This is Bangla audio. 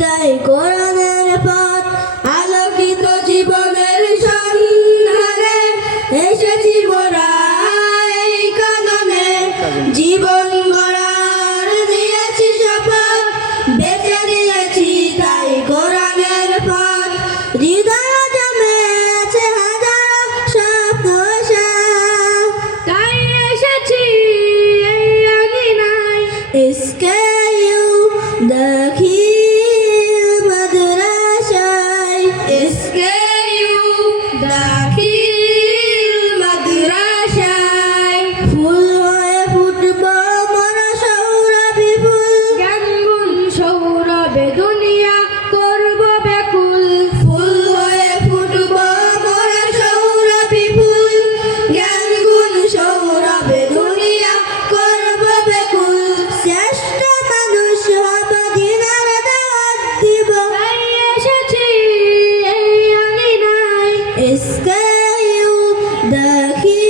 তাই কোরআনের পথ, আলোকিত জীবনের সন্ধানে এসেছি মোরা এই কাননে। জীবন গড়ার দিয়েছি শপথ বেঁচে দিয়েছি তাই কোরআনের পথ। হৃদয় জমে আছে হাজারো Yeah. the